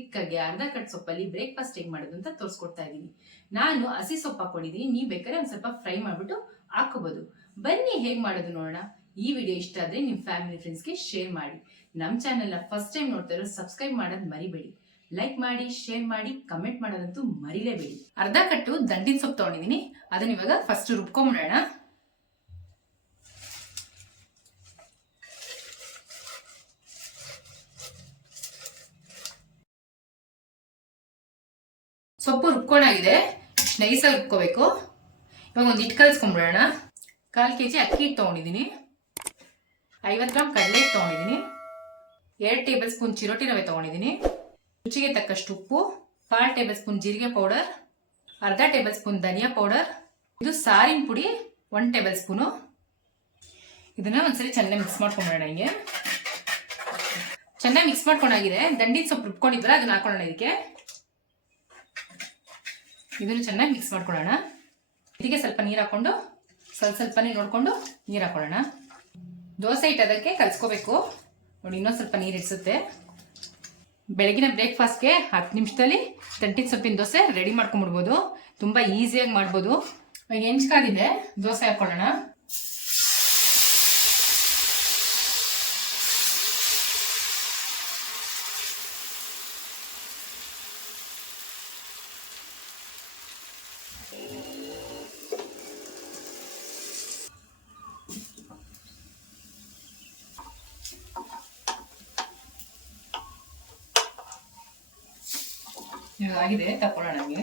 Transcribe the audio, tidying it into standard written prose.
Quick ಆಗಿ ಅರ್ಧ cut ಸೊಪ್ಪಲ್ಲಿ ಬ್ರೇಕ್ಫಾಸ್ಟ್ ಹೇಗೆ ಮಾಡೋದು ಅಂತ ತೋರಿಸ್ಕೊಡ್ತಾ ಇದ್ದೀನಿ. ನಾನು ಹಸಿ ಸೊಪ್ಪು ಹಾಕೊಂಡಿದ್ದೀನಿ, ನೀವು ಬೇಕಾದ್ರೆ ಒಂದ್ ಸ್ವಲ್ಪ ಫ್ರೈ ಮಾಡ್ಬಿಟ್ಟು ಹಾಕೋಬಹುದು. ಬನ್ನಿ ಹೇಗೆ ಮಾಡೋದು ನೋಡೋಣ. ಈ ವಿಡಿಯೋ ಇಷ್ಟ ಆದ್ರೆ ನಿಮ್ ಫ್ಯಾಮಿಲಿ ಫ್ರೆಂಡ್ಸ್ಗೆ ಶೇರ್ ಮಾಡಿ. ನಮ್ ಚಾನೆಲ್ ನ ಫಸ್ಟ್ ಟೈಮ್ ನೋಡ್ತಾ ಇರೋ ಸಬ್ಸ್ಕ್ರೈಬ್ ಮಾಡೋದ್ ಮರಿಬೇಡಿ. ಲೈಕ್ ಮಾಡಿ, ಶೇರ್ ಮಾಡಿ, ಕಮೆಂಟ್ ಮಾಡೋದಂತೂ ಮರಿಲೇಬೇಡಿ. ಅರ್ಧ ಕಟ್ಟು ದಂಡಿನ ಸೊಪ್ಪು ತಗೊಂಡಿದ್ದೀನಿ, ಅದನ್ನ ಇವಾಗ ಫಸ್ಟ್ ರುಬ್ಕೊಂಡ್ಬಿಡೋಣ. ಸೊಪ್ಪು ರುಬ್ಕೊಂಡಾಗಿದೆ, ನೈಸಾಗಿ ರುಬ್ಕೋಬೇಕು. ಇವಾಗ ಒಂದು ಹಿಟ್ಟು ಕಲಿಸ್ಕೊಂಡ್ಬಿಡೋಣ. 1/4 kg ಅಕ್ಕಿ ಹಿಟ್ಟು ತೊಗೊಂಡಿದ್ದೀನಿ, 50 ಗ್ರಾಮ್ ಕಡಲೆ ಹಿಟ್ಟು ತೊಗೊಂಡಿದ್ದೀನಿ, 2 ಟೇಬಲ್ ಸ್ಪೂನ್ ಚಿರೋಟಿ ರವೆ ತೊಗೊಂಡಿದ್ದೀನಿ, ರುಚಿಗೆ ತಕ್ಕಷ್ಟು ಉಪ್ಪು, 1/4 ಟೇಬಲ್ ಸ್ಪೂನ್ ಜೀರಿಗೆ ಪೌಡರ್, ಅರ್ಧ ಟೇಬಲ್ ಸ್ಪೂನ್ ಧನಿಯಾ ಪೌಡರ್, ಇದು ಸಾರಿನ ಪುಡಿ 1 ಟೇಬಲ್ ಸ್ಪೂನು. ಇದನ್ನ ಒಂದ್ಸರಿ ಚೆನ್ನಾಗಿ ಮಿಕ್ಸ್ ಮಾಡ್ಕೊಂಡ್ಬಿಡೋಣ. ಹಿಂಗೆ ಚೆನ್ನಾಗಿ ಮಿಕ್ಸ್ ಮಾಡ್ಕೊಂಡಾಗಿದೆ. ದಂಡಿನ ಸೊಪ್ಪು ರುಬ್ಕೊಂಡಿದ್ವಲ್ಲ ಅದನ್ನ ಹಾಕೊಳ್ಳೋಣ. ಇದನ್ನು ಚೆನ್ನಾಗಿ ಮಿಕ್ಸ್ ಮಾಡ್ಕೊಳ್ಳೋಣ. ಇದಕ್ಕೆ ಸ್ವಲ್ಪ ನೀರು ಹಾಕೊಂಡು ಸ್ವಲ್ಪನೇ ನೋಡ್ಕೊಂಡು ನೀರು ಹಾಕೊಳ್ಳೋಣ. ದೋಸೆ ಹಿಟ್ಟು ಅದಕ್ಕೆ ಕಲ್ಸ್ಕೋಬೇಕು ನೋಡಿ. ಇನ್ನೊಂದು ಸ್ವಲ್ಪ ನೀರು ಇಡಿಸುತ್ತೆ. ಬೆಳಗಿನ ಬ್ರೇಕ್ಫಾಸ್ಟ್ಗೆ 10 ನಿಮಿಷದಲ್ಲಿ ದಂಟಿನ ಸೊಪ್ಪಿನ ದೋಸೆ ರೆಡಿ ಮಾಡ್ಕೊಂಡ್ಬಿಡ್ಬೋದು. ತುಂಬಾ ಈಸಿಯಾಗಿ ಮಾಡ್ಬೋದು. ಇವಾಗ ಹೆಂಚ್ಕಾದಿದೆ, ದೋಸೆ ಹಾಕೊಳ್ಳೋಣ. ಇವಾಗಿದೆ, ತಕೊಳ್ಳೋಣ. ನಮಗೆ